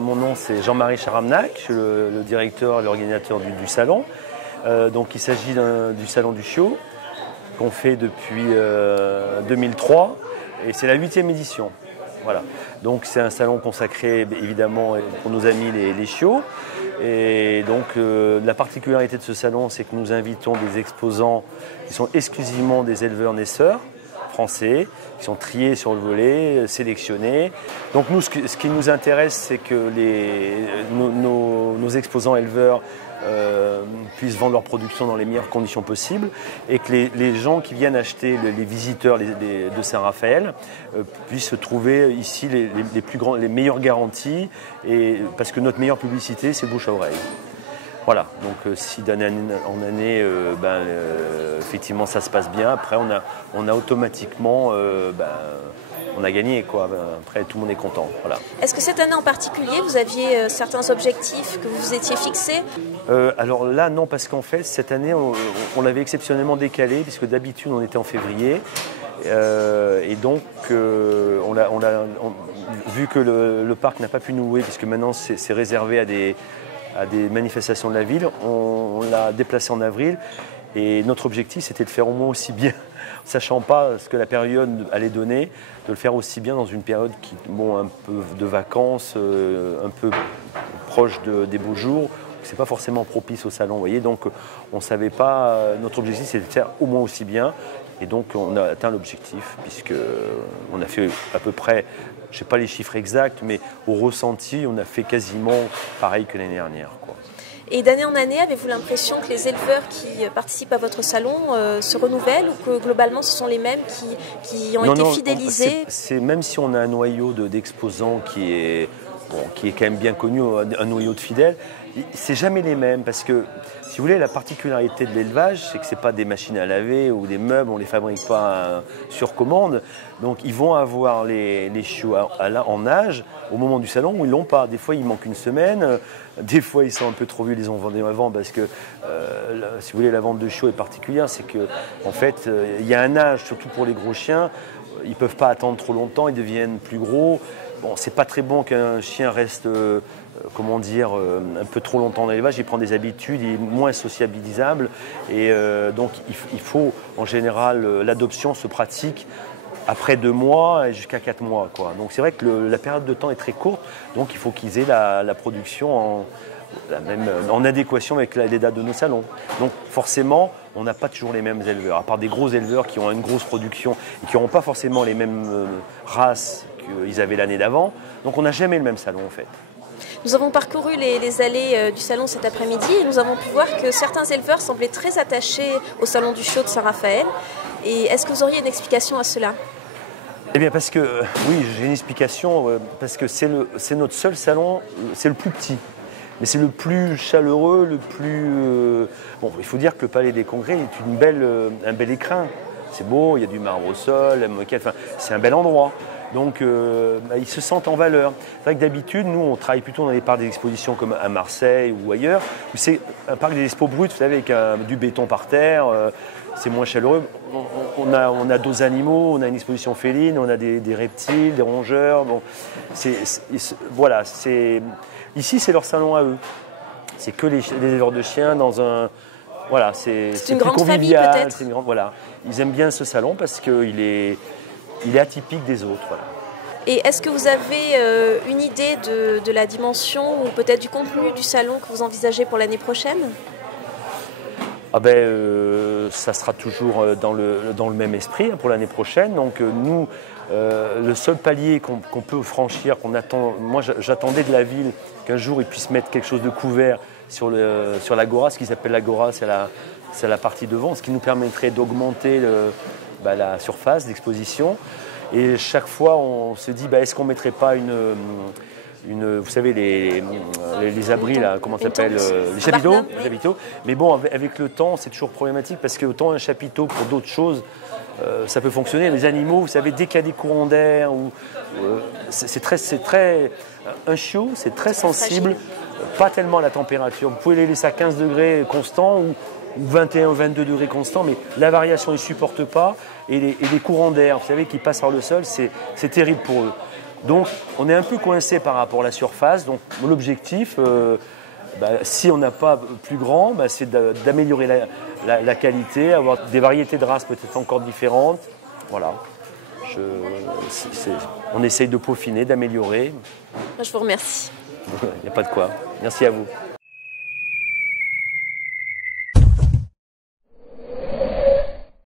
Mon nom c'est Jean-Marie Charamnac, je suis le directeur et l'organisateur du salon. Donc il s'agit du salon du chiot qu'on fait depuis 2003 et c'est la 8e édition. Voilà. Donc c'est un salon consacré évidemment pour nos amis les chiots. Et donc la particularité de ce salon, c'est que nous invitons des exposants qui sont exclusivement des éleveurs naisseurs français, qui sont triés sur le volet, sélectionnés. Donc nous, ce qui nous intéresse, c'est que nos exposants éleveurs puissent vendre leur production dans les meilleures conditions possibles et que les gens qui viennent acheter, les visiteurs de Saint-Raphaël, puissent trouver ici les meilleures garanties, parce que notre meilleure publicité, c'est bouche à oreille. Voilà, donc si d'année en année, effectivement ça se passe bien, après on a automatiquement, on a gagné, quoi. Après tout le monde est content. Voilà. Est-ce que cette année en particulier, vous aviez certains objectifs que vous vous étiez fixés ? Alors là non, parce qu'en fait cette année on l'avait exceptionnellement décalé, puisque d'habitude on était en février. Et donc vu que le parc n'a pas pu nous louer, puisque maintenant c'est réservé à des manifestations de la ville, on l'a déplacé en avril et notre objectif c'était de faire au moins aussi bien, sachant pas ce que la période allait donner, de le faire aussi bien dans une période un peu de vacances, un peu proche des beaux jours, c'est pas forcément propice au salon, vous voyez, donc on savait pas, notre objectif c'était de faire au moins aussi bien. Et donc on a atteint l'objectif, puisqu'on a fait à peu près, je ne sais pas les chiffres exacts, mais au ressenti, on a fait quasiment pareil que l'année dernière, quoi. Et d'année en année, avez-vous l'impression que les éleveurs qui participent à votre salon se renouvellent, ou que globalement ce sont les mêmes qui ont été fidélisés ? Même si on a un noyau d'exposants qui est quand même bien connu, un noyau de fidèles, c'est jamais les mêmes, parce que si vous voulez, la particularité de l'élevage, c'est que ce n'est pas des machines à laver ou des meubles, on ne les fabrique pas sur commande. Donc ils vont avoir les chiots en âge au moment du salon où ils ne l'ont pas. Des fois, il manque une semaine, des fois, ils sont un peu trop vieux, ils les ont vendus avant, parce que, si vous voulez, la vente de chiots est particulière. C'est qu'en fait, il y a un âge, surtout pour les gros chiens, ils ne peuvent pas attendre trop longtemps, ils deviennent plus gros. Bon, c'est pas très bon qu'un chien reste, un peu trop longtemps dans l'élevage. Il prend des habitudes, il est moins sociabilisable. Et donc, il faut, en général, l'adoption se pratique après 2 mois et jusqu'à 4 mois, quoi. Donc, c'est vrai que la période de temps est très courte. Donc, il faut qu'ils aient la production en adéquation avec les dates de nos salons. Donc, forcément, on n'a pas toujours les mêmes éleveurs. À part des gros éleveurs qui ont une grosse production et qui n'auront pas forcément les mêmes races qu'ils avaient l'année d'avant. Donc on n'a jamais le même salon en fait. Nous avons parcouru les allées du salon cet après-midi et nous avons pu voir que certains éleveurs semblaient très attachés au salon du chiot de Saint-Raphaël. Et est-ce que vous auriez une explication à cela ? Eh bien parce que, oui, j'ai une explication, parce que c'est notre seul salon, c'est le plus petit. Mais c'est le plus chaleureux, le plus... il faut dire que le Palais des Congrès est un bel écrin. C'est beau, il y a du marbre au sol, la moquette, c'est un bel endroit. Donc ils se sentent en valeur. C'est vrai que d'habitude, nous, on travaille plutôt dans les parcs d'exposition comme à Marseille ou ailleurs, où c'est un parc des expos brutes, vous savez, avec du béton par terre, c'est moins chaleureux. On a d'autres animaux, on a une exposition féline, on a des reptiles, des rongeurs. Bon, ici, c'est leur salon à eux. C'est que les éleveurs de chiens dans un... Voilà, c'est une plus grande convivial. Famille, peut-être. Voilà. Ils aiment bien ce salon parce qu'il est atypique des autres. Voilà. Et est-ce que vous avez une idée de la dimension ou peut-être du contenu du salon que vous envisagez pour l'année prochaine ? Ça sera toujours dans le même esprit pour l'année prochaine. Donc nous, le seul palier qu'on peut franchir, qu'on attend, moi j'attendais de la ville qu'un jour ils puissent mettre quelque chose de couvert sur l'agora. Ce qu'ils appellent l'agora, c'est la partie devant, ce qui nous permettrait d'augmenter la surface d'exposition. Et chaque fois, on se dit, est-ce qu'on ne mettrait pas vous savez, les abris, là, comment ça s'appelle, les chapiteaux. Mais bon, avec le temps, c'est toujours problématique parce que autant un chapiteau pour d'autres choses, ça peut fonctionner. Les animaux, vous savez, dès qu'il y a des courants d'air, un chiot, c'est très sensible, pas tellement à la température. Vous pouvez les laisser à 15 degrés constants ou 21 ou 22 degrés constants, mais la variation, ils ne supportent pas. Et les courants d'air, vous savez, qui passent par le sol, c'est terrible pour eux. Donc on est un peu coincé par rapport à la surface. Donc l'objectif, si on n'a pas plus grand, c'est d'améliorer la qualité, avoir des variétés de races peut-être encore différentes. Voilà. On essaye de peaufiner, d'améliorer. Je vous remercie. Il n'y a pas de quoi. Merci à vous.